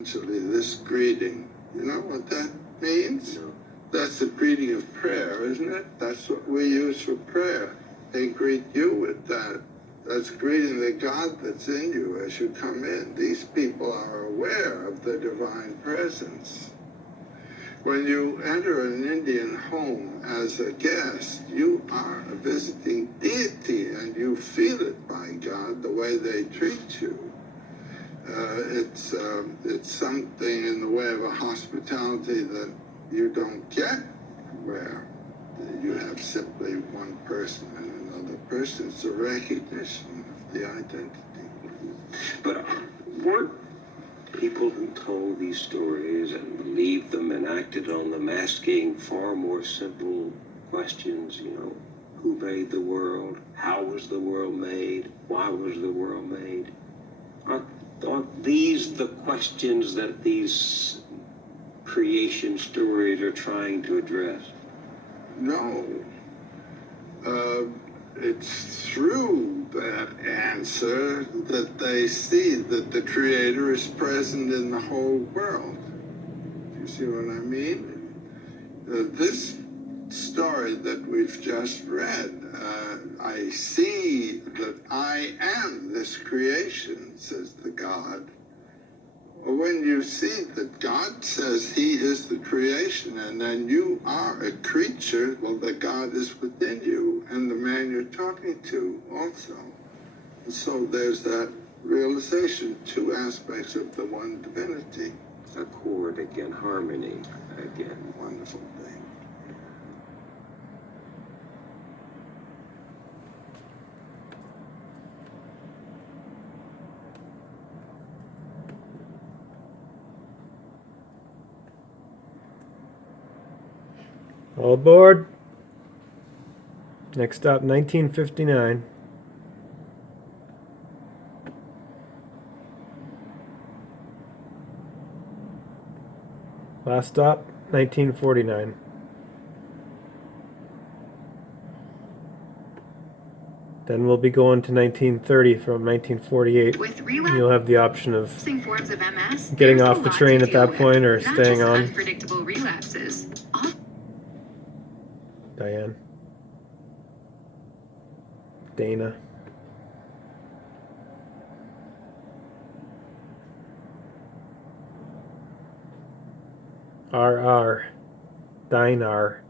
Actually, this greeting, you know what that means? No. That's the greeting of prayer, isn't it? That's what we use for prayer. They greet you with that. That's greeting the God that's in you as you come in. These people are aware of the divine presence. When you enter an Indian home as a guest, you are a visiting deity, and you feel it by God the way they treat you. It's something in the way of a hospitality that you don't get where you have simply one person and another person. It's a recognition of the identity. But weren't people who told these stories and believed them and acted on them asking far more simple questions, who made the world? How was the world made? Why was the world made? Aren't these the questions that these creation stories are trying to address? No. It's through that answer that they see that the Creator is present in the whole world. Do you see what I mean? This story that we've just read, I see that I am this creation, says the God. When you see that God says he is the creation and then you are a creature, well, the God is within you and the man you're talking to also. And so there's that realization, two aspects of the one divinity. Accord again, harmony again. Wonderful thing. All aboard. Next stop, 1959. Last stop, 1949. Then we'll be going to 1930 from 1948. With You'll have the option of forms of MS, getting off the train at that point or not staying just on. Unpredictable relapses. Diane. Dana. R. Dinar.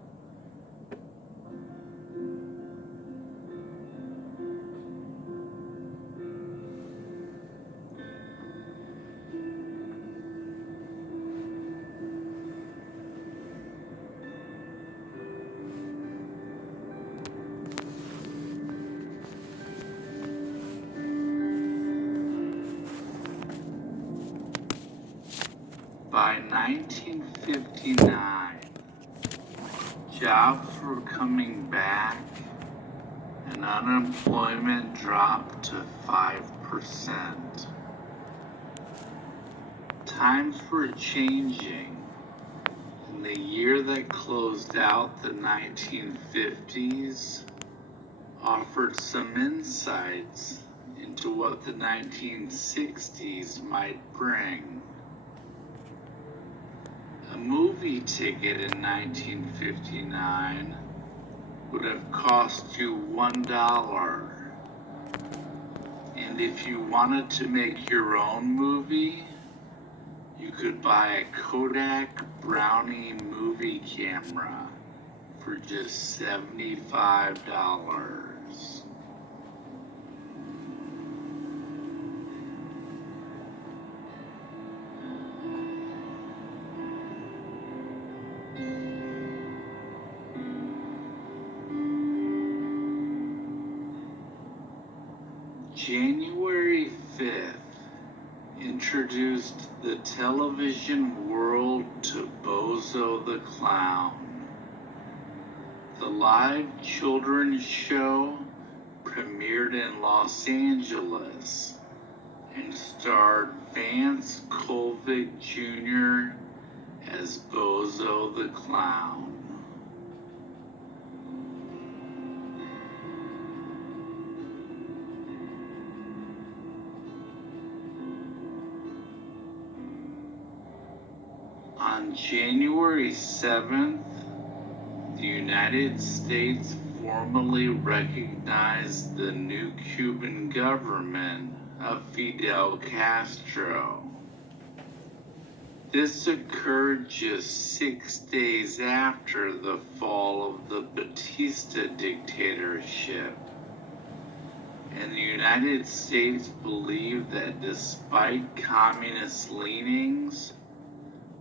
By 1959, jobs were coming back and unemployment dropped to 5%. Times were changing, and the year that closed out the 1950s offered some insights into what the 1960s might bring. A movie ticket in 1959 would have cost you $1. And if you wanted to make your own movie, you could buy a Kodak Brownie movie camera for just $75. January 5th introduced the television world to Bozo the Clown. The live children's show premiered in Los Angeles and starred Vance Colvig Jr. as Bozo the Clown. On January 7th, the United States formally recognized the new Cuban government of Fidel Castro. This occurred just 6 days after the fall of the Batista dictatorship, and the United States believed that despite communist leanings,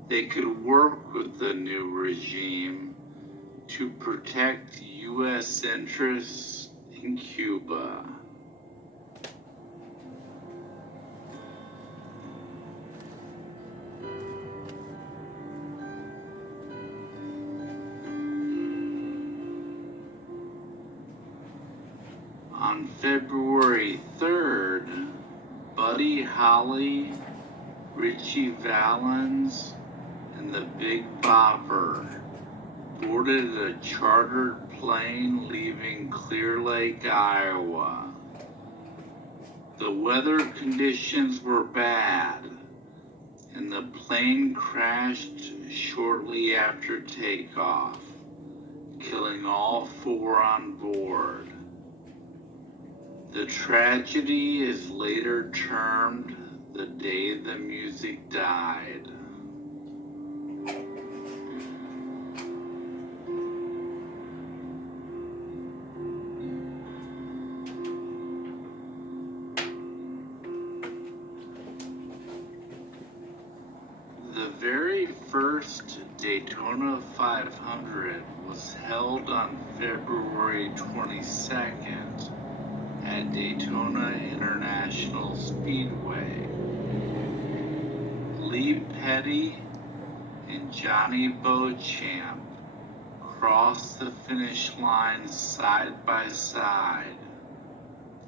they could work with the new regime to protect U.S. interests in Cuba. On February 3rd, Buddy Holly, Richie Valens, and the Big Bopper boarded a chartered plane leaving Clear Lake, Iowa. The weather conditions were bad, and the plane crashed shortly after takeoff, killing all four on board. The tragedy is later termed the day the music died. The very first Daytona 500 was held on February 22nd at Daytona International Speedway. Lee Petty and Johnny Beauchamp crossed the finish line side by side,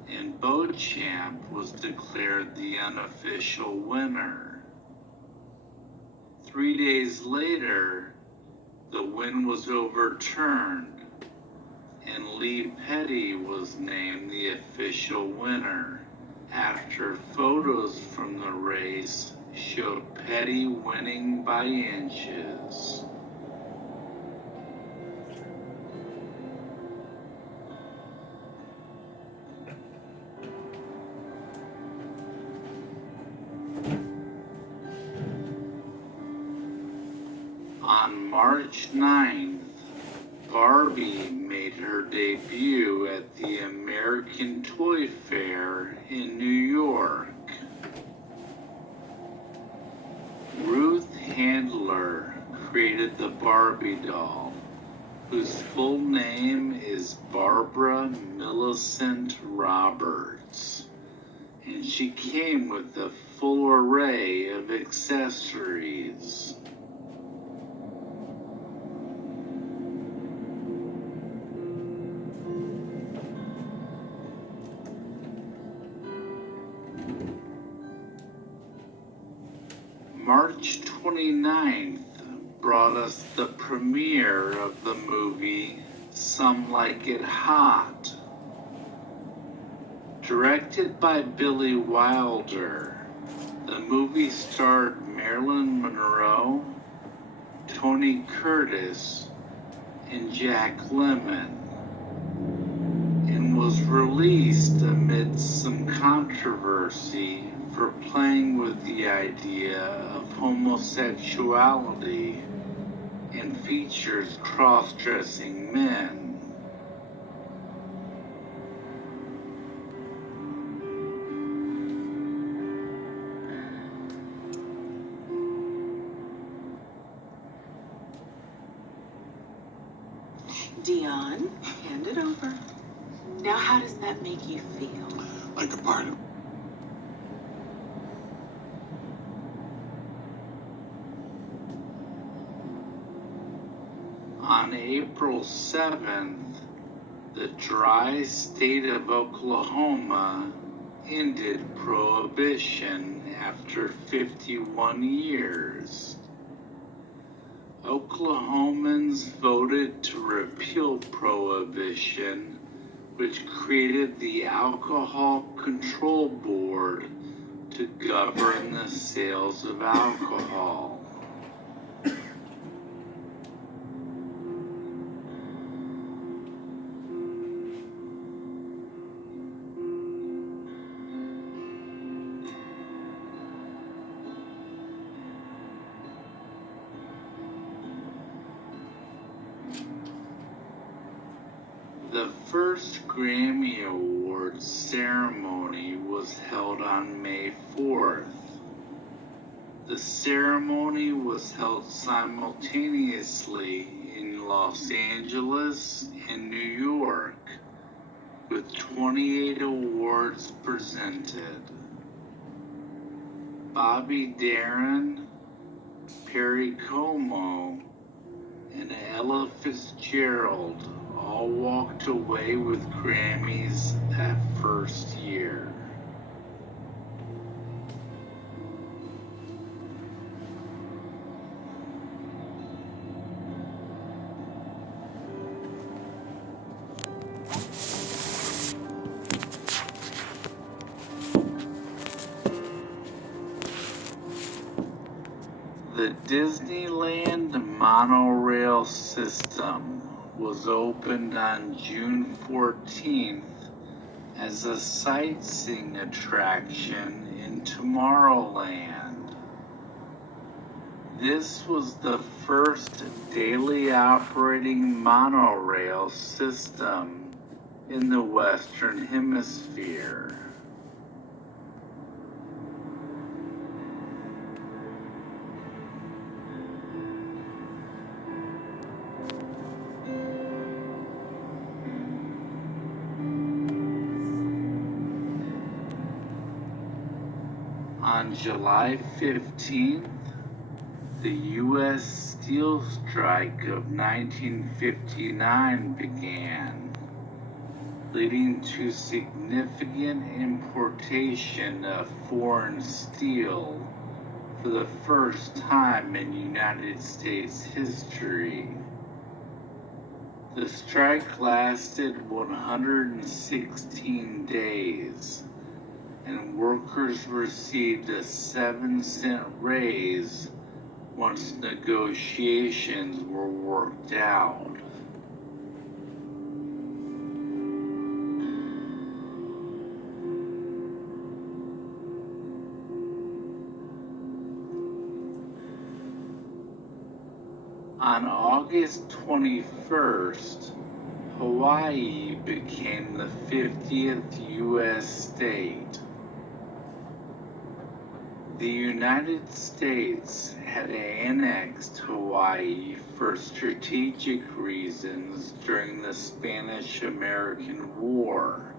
and Beauchamp was declared the unofficial winner. 3 days later, the win was overturned, and Lee Petty was named the official winner after photos from the race showed Petty winning by inches. On March 9th, Barbie made her debut at the American Toy Fair in New York. Ruth Handler created the Barbie doll, whose full name is Barbara Millicent Roberts, and she came with a full array of accessories. March 29th brought us the premiere of the movie Some Like It Hot. Directed by Billy Wilder, the movie starred Marilyn Monroe, Tony Curtis, and Jack Lemmon, and was released amidst some controversy for playing with the idea of homosexuality and features cross-dressing men. Dion, hand it over. Now, how does that make you feel? Like a part of On April 7th, the dry state of Oklahoma ended prohibition after 51 years. Oklahomans voted to repeal prohibition, which created the Alcohol Control Board to govern the sales of alcohol. The first Grammy Awards ceremony was held on May 4th. The ceremony was held simultaneously in Los Angeles and New York, with 28 awards presented. Bobby Darin, Perry Como, and Ella Fitzgerald all walked away with Grammys that first year. The Disneyland Monorail system was opened on June 14th as a sightseeing attraction in Tomorrowland. This was the first daily operating monorail system in the Western Hemisphere. On July 15th, the U.S. Steel Strike of 1959 began, leading to significant importation of foreign steel for the first time in United States history. The strike lasted 116 days. And workers received a 7-cent raise once negotiations were worked out. On August 21st, Hawaii became the 50th U.S. state. The United States had annexed Hawaii for strategic reasons during the Spanish-American War,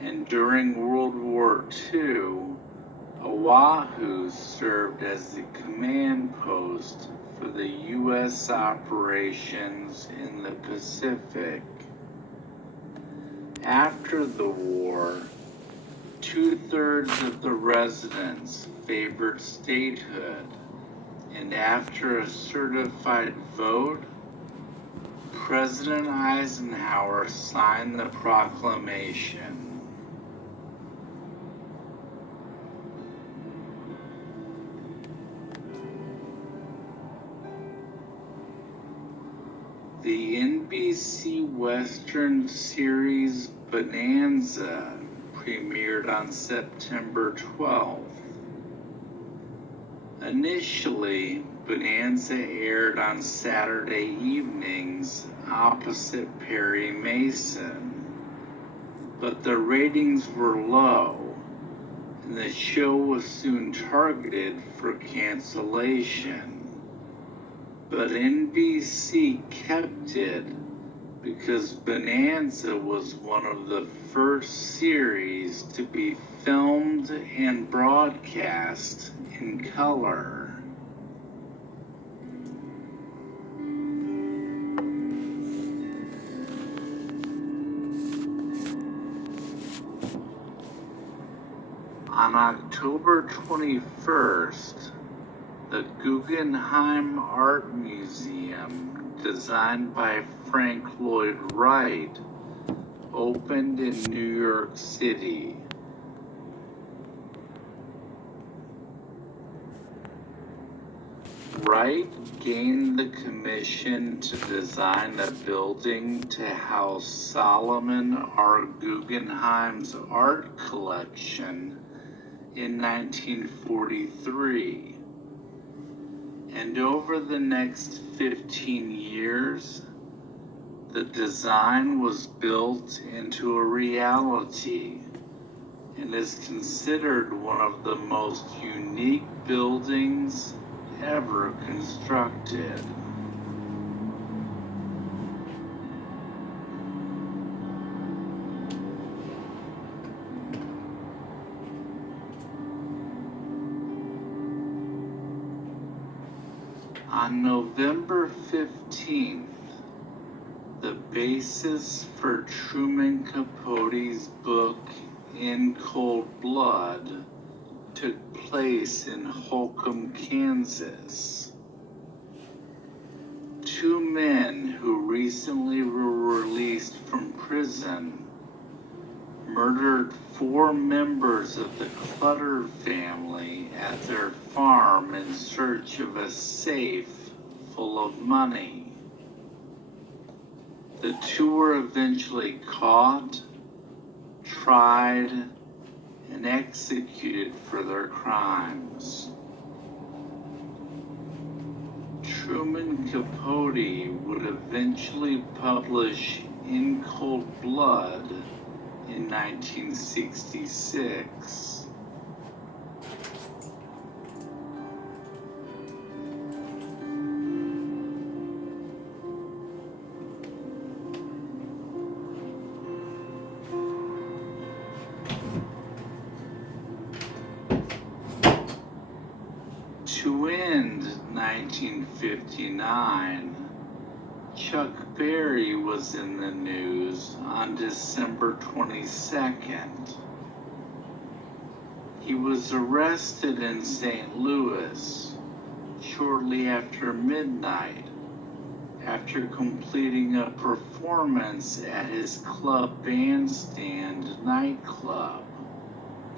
and during World War II, Oahu served as the command post for the U.S. operations in the Pacific. After the war, 2/3 of the residents favored statehood, and after a certified vote, President Eisenhower signed the proclamation. The NBC Western series Bonanza premiered on September 12th. Initially, Bonanza aired on Saturday evenings opposite Perry Mason, but the ratings were low, and the show was soon targeted for cancellation. But NBC kept it because Bonanza was one of the first series to be filmed and broadcast in color. On October 21st, the Guggenheim Art Museum, designed by Frank Lloyd Wright, opened in New York City. Wright gained the commission to design a building to house Solomon R. Guggenheim's art collection in 1943. And over the next 15 years, The design was built into a reality and is considered one of the most unique buildings ever constructed. On November 15th, the basis for Truman Capote's book In Cold Blood took place in Holcomb, Kansas. Two men who recently were released from prison murdered 4 members of the Clutter family at their farm in search of a safe full of money. The 2 were eventually caught, tried, and executed for their crimes. Truman Capote would eventually publish In Cold Blood in 1966. To end 1959, Chuck Berry was in the news on December 22nd. He was arrested in St. Louis shortly after midnight after completing a performance at his Club Bandstand nightclub.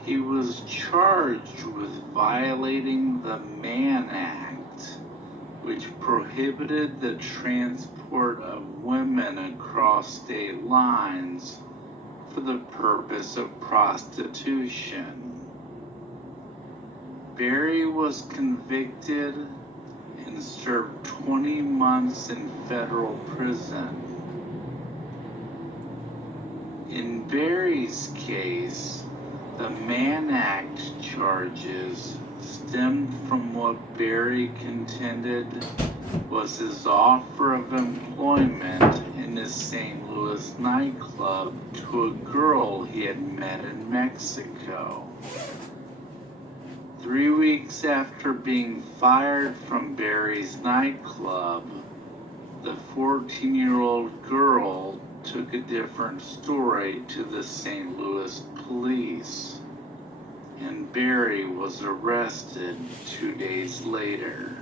He was charged with violating the Mann Act, which prohibited the transport of women across state lines for the purpose of prostitution. Berry was convicted and served 20 months in federal prison. In Berry's case, the Mann Act charges stemmed from what Berry contended was his offer of employment in his St. Louis nightclub to a girl he had met in Mexico. 3 weeks after being fired from Berry's nightclub, the 14-year-old girl took a different story to the St. Louis police, and Berry was arrested 2 days later.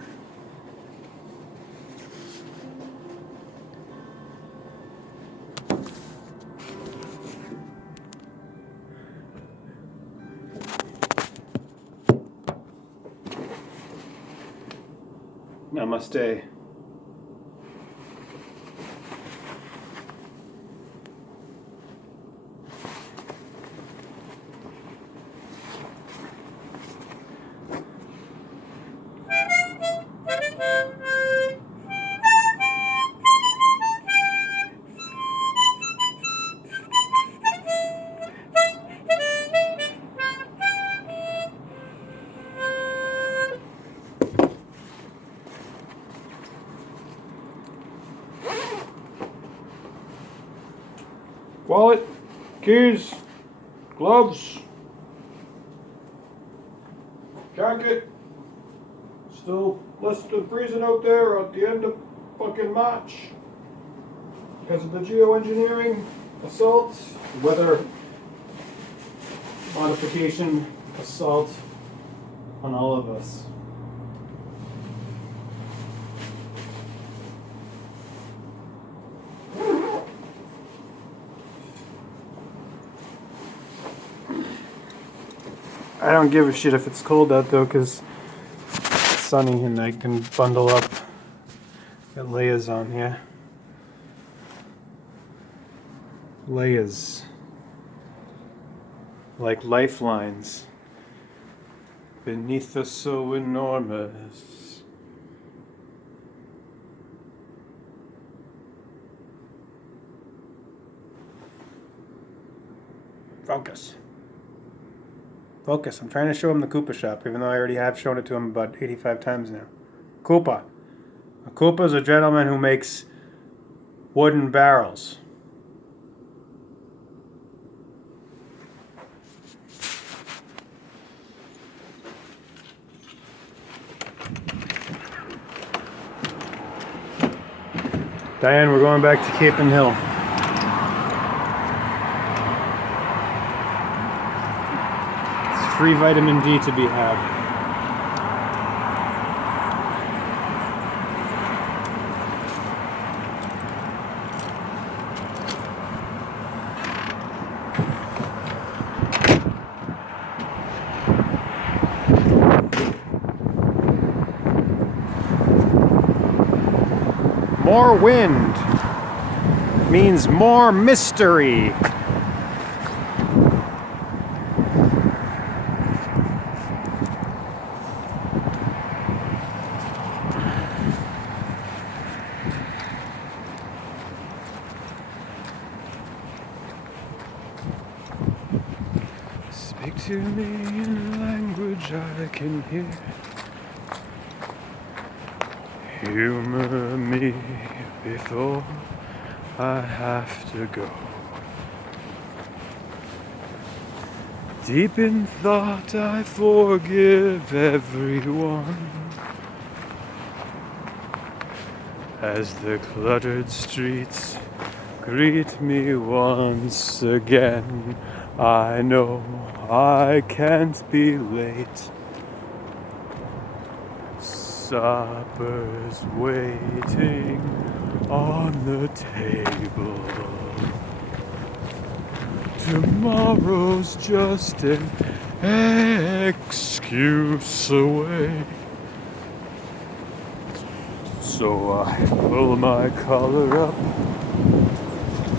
Namaste. Wallet, keys, gloves, jacket. Still less than freezing out there at the end of fucking March because of the geoengineering assault, weather modification assault on all of us. I don't give a shit if it's cold out though, because it's sunny and I can bundle up. Got layers on here. Layers. Like lifelines. Beneath us so enormous. Focus. Focus. I'm trying to show him the Koopa shop, even though I already have shown it to him about 85 times now. Koopa. A Koopa is a gentleman who makes wooden barrels. Diane, we're going back to Cape and Hill. It's free vitamin D to be had. More wind means more mystery. Speak to me in a language I can hear. Humor me before I have to go. Deep in thought I forgive everyone. As the cluttered streets greet me once again, I know I can't be late. Supper's waiting on the table. Tomorrow's just an excuse away. So I pull my collar up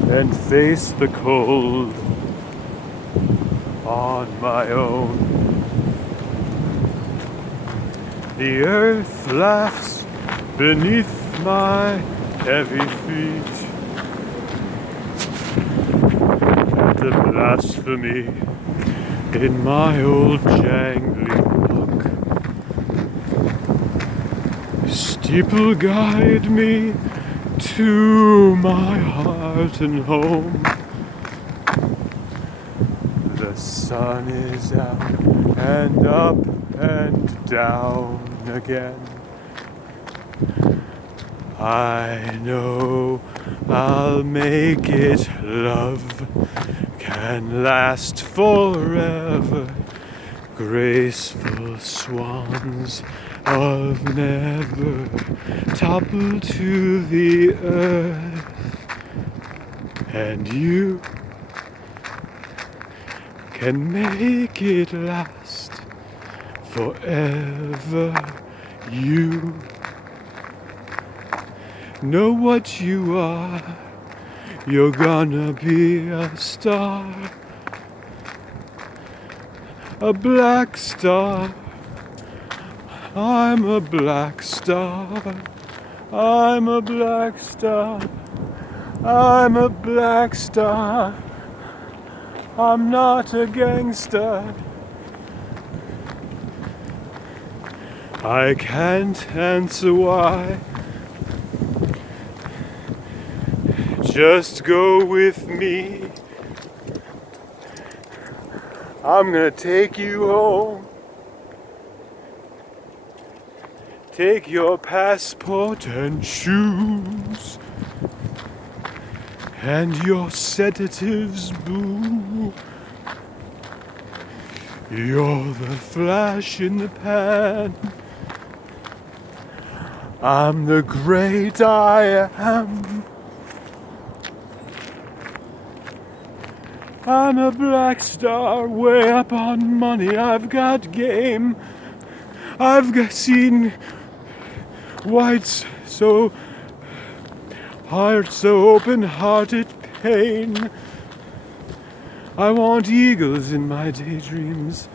and face the cold on my own. The earth laughs beneath my heavy feet at the blasphemy in my old jangly book. Steeple guide me to my heart and home. The sun is out and up and down again. I know I'll make it. Love can last forever. Graceful swans of never topple to the earth. And you can make it last forever. You know what you are. You're gonna be a star, a black star. I'm a black star. I'm a black star. I'm a black star. I'm not a gangster. I can't answer why. Just go with me. I'm gonna take you home. Take your passport and shoes. And your sedatives, boo. You're the flash in the pan. I'm the great I am. I'm a black star way up on money. I've got game. Seen whites so heart so open-hearted pain. I want eagles in my daydreams.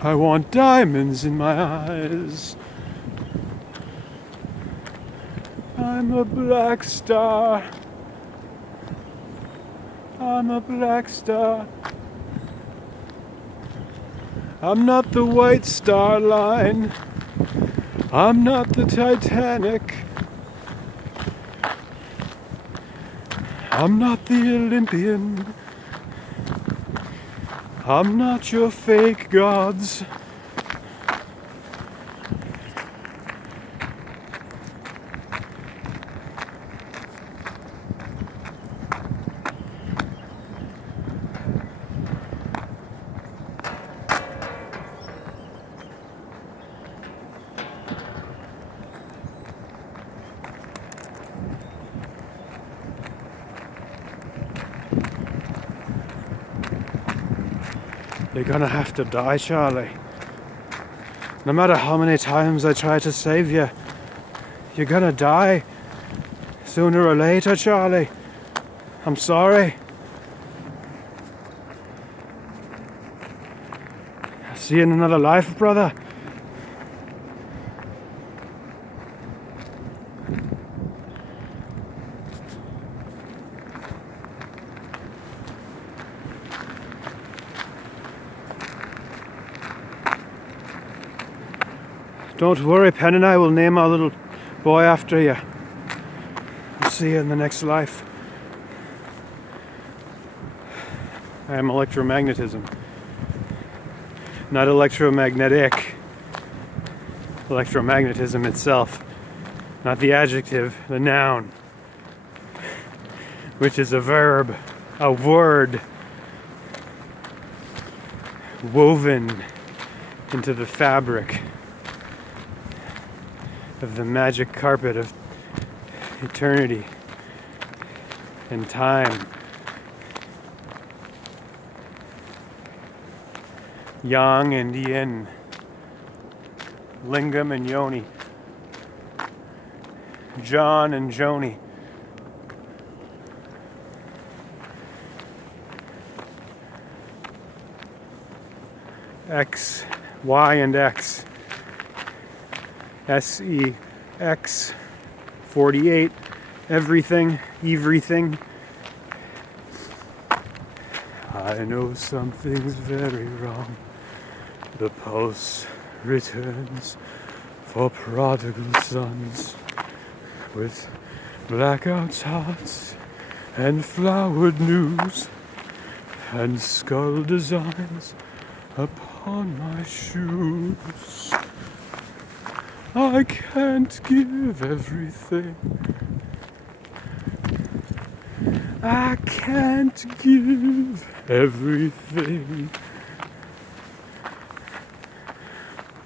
I want diamonds in my eyes. I'm a black star. I'm a black star. I'm not the White Star Line. I'm not the Titanic. I'm not the Olympian. I'm not your fake gods. You're gonna have to die, Charlie. No matter how many times I try to save you, you're gonna die. Sooner or later, Charlie. I'm sorry. I'll see you in another life, brother. Don't worry, Penn and I will name our little boy after you. I'll see you in the next life. I am electromagnetism. Not electromagnetic. Electromagnetism itself. Not the adjective, the noun. Which is a verb, a word. Woven into the fabric of the magic carpet of eternity and time. Yang and yin, lingam and yoni, John and Joni. X, Y and X. SEX 48, everything, I know something's very wrong. The pulse returns for prodigal sons with blackouts hearts and flowered news and skull designs upon my shoes. I can't give everything. I can't give everything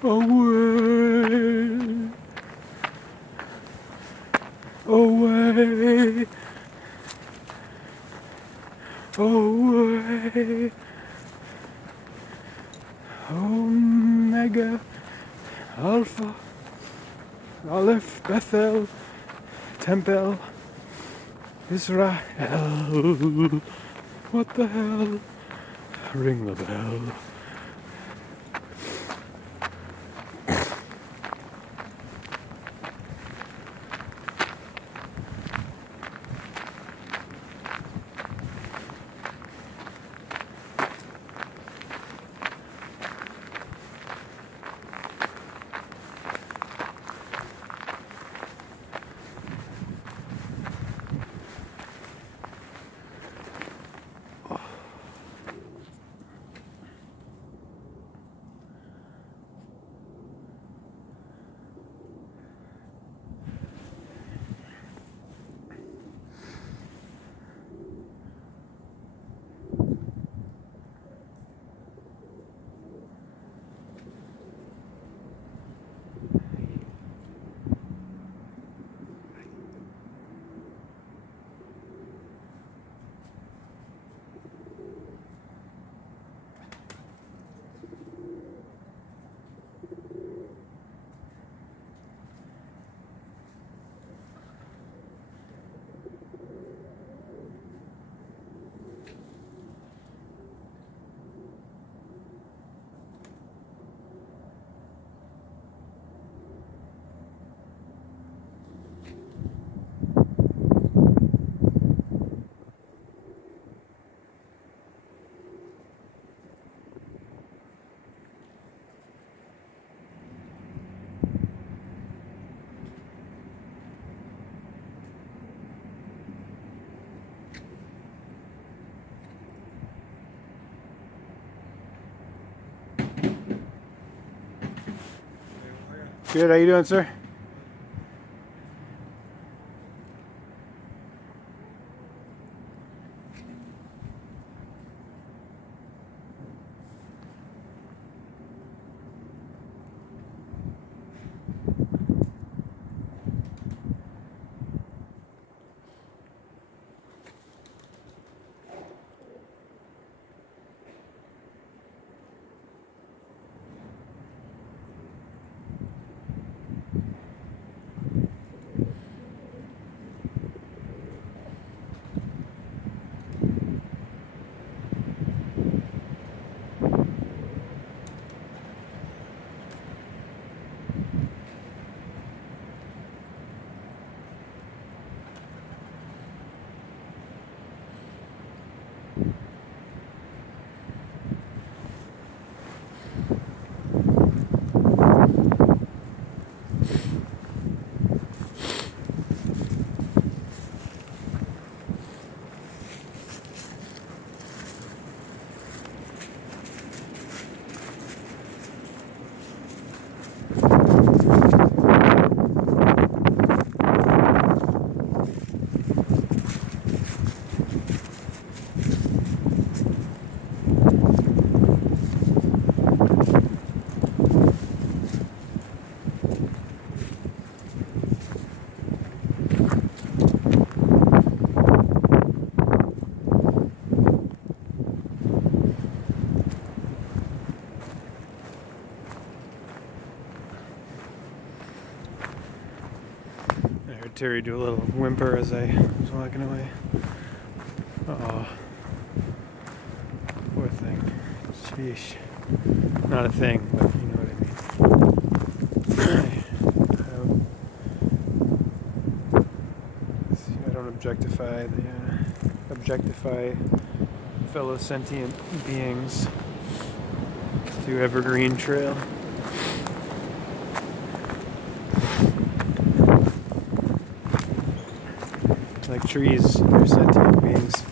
away. Away. Away. Omega. Alpha. Aleph, Bethel, Temple, Israel. What the hell? Ring the bell. Good, how you doing, sir? I heard Terry do a little whimper as I was walking away. Oh, poor thing. Sheesh. Not a thing, but you know what I don't objectify fellow sentient beings to Evergreen Trail. Like trees, they're sentient beings.